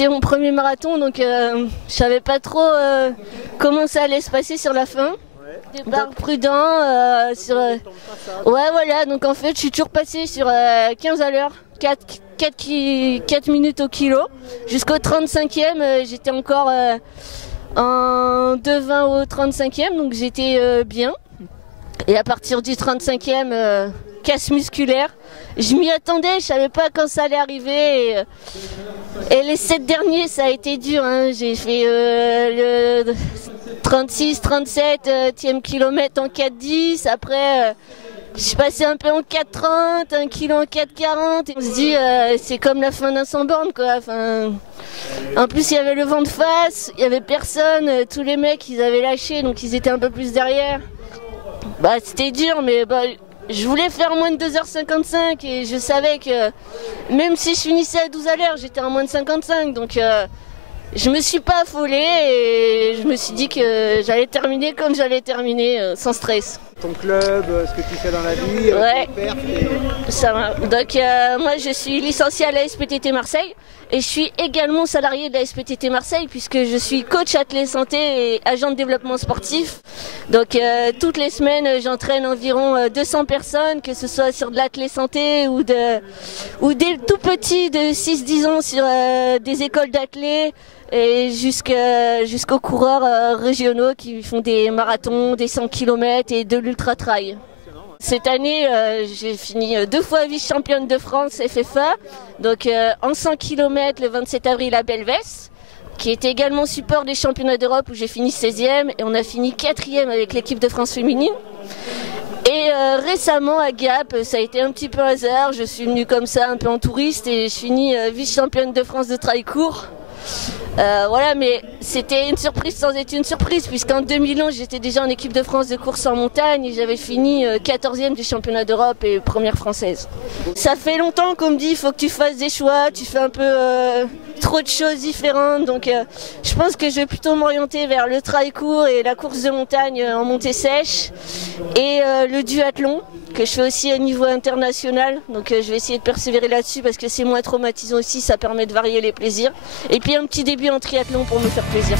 c'était mon premier marathon, donc je savais pas trop comment ça allait se passer sur la fin. Départ prudent ouais, voilà, donc en fait je suis toujours passé sur 15 à l'heure, 4 minutes au kilo. Jusqu'au 35e, j'étais encore en 2,20 au 35e, donc j'étais bien. Et à partir du 35e, casse musculaire. Je m'y attendais, je savais pas quand ça allait arriver. Et les 7 derniers, ça a été dur, hein. J'ai fait le 36, 37, e kilomètre en 4,10. Après, je suis passé un peu en 4,30, 1 kilo en 4,40. On se dit, c'est comme la fin d'un 100 bornes, quoi. Enfin, en plus, il y avait le vent de face, il y avait personne. Tous les mecs, ils avaient lâché, donc ils étaient un peu plus derrière. Bah, c'était dur, mais bah, je voulais faire moins de 2h55 et je savais que même si je finissais à 12 à l'heure, j'étais en moins de 55. Donc je me suis pas affolée et je me suis dit que j'allais terminer comme j'allais terminer, sans stress. Ton club, ce que tu fais dans la vie, ouais. tes perfs et... Ça va. Donc moi je suis licenciée à la SPTT Marseille et je suis également salariée de la SPTT Marseille puisque je suis coach athlète santé et agent de développement sportif. Donc toutes les semaines j'entraîne environ 200 personnes, que ce soit sur de l'athlète santé ou des tout petits de 6-10 ans sur des écoles d'athlètes et jusqu'aux coureurs régionaux qui font des marathons, des 100 km et de l'ultra-trail. Cette année, j'ai fini 2 fois vice-championne de France FFA, donc en 100 km le 27 avril à Belvès, qui était également support des championnats d'Europe où j'ai fini 16e et on a fini 4e avec l'équipe de France féminine. Et récemment à Gap, ça a été un petit peu hasard, je suis venue comme ça un peu en touriste et je finis vice-championne de France de trail court. Voilà, mais c'était une surprise sans être une surprise, puisqu'en 2011 j'étais déjà en équipe de France de course en montagne et j'avais fini 14e du championnat d'Europe et première française. Ça fait longtemps qu'on me dit il faut que tu fasses des choix, tu fais un peu trop de choses différentes, donc je pense que je vais plutôt m'orienter vers le trail court et la course de montagne en montée sèche et le duathlon que je fais aussi au niveau international, donc je vais essayer de persévérer là-dessus parce que c'est moins traumatisant aussi, ça permet de varier les plaisirs et puis un petit début en triathlon pour me faire plaisir.